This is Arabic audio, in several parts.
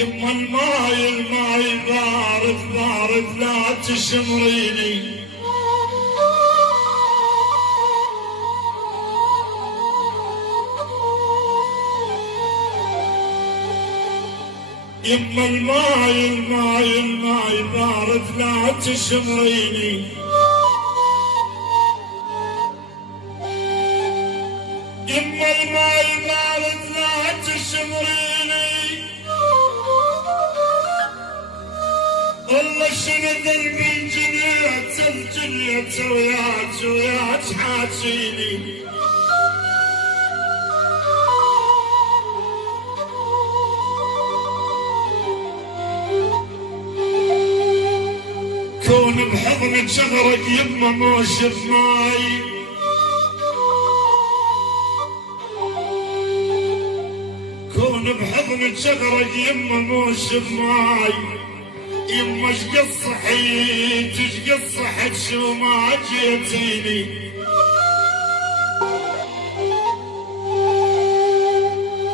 يما الماي بارد بارد لا تشمريني. يما الماي بارد لا تشمريني. يما الماي بارد لا تشمريني. والله شنو ذنبي الجنية وياك حاجيني. كون بحضنك شغرك يما موش بماي. كون بحضنك شغرك يما موش بماي. يما شقد صحيت شقد صحت شو ما جيتيني.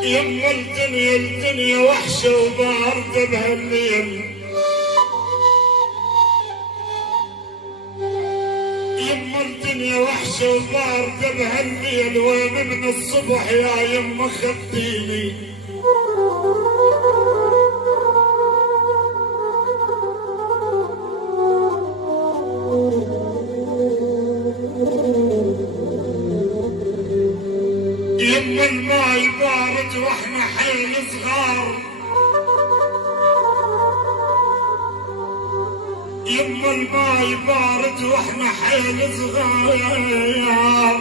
يما الدنيا وحشة وباردة بهالليل. يما الدنيا وحشة وباردة بهالليل. وين من الصبح يا يما خبيني. يما الماي بارد واحنا حيل صغار. يما الماي بارد واحنا حيل صغار.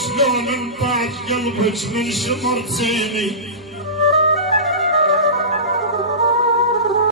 شلون انطاج قلبك من شمرتيني.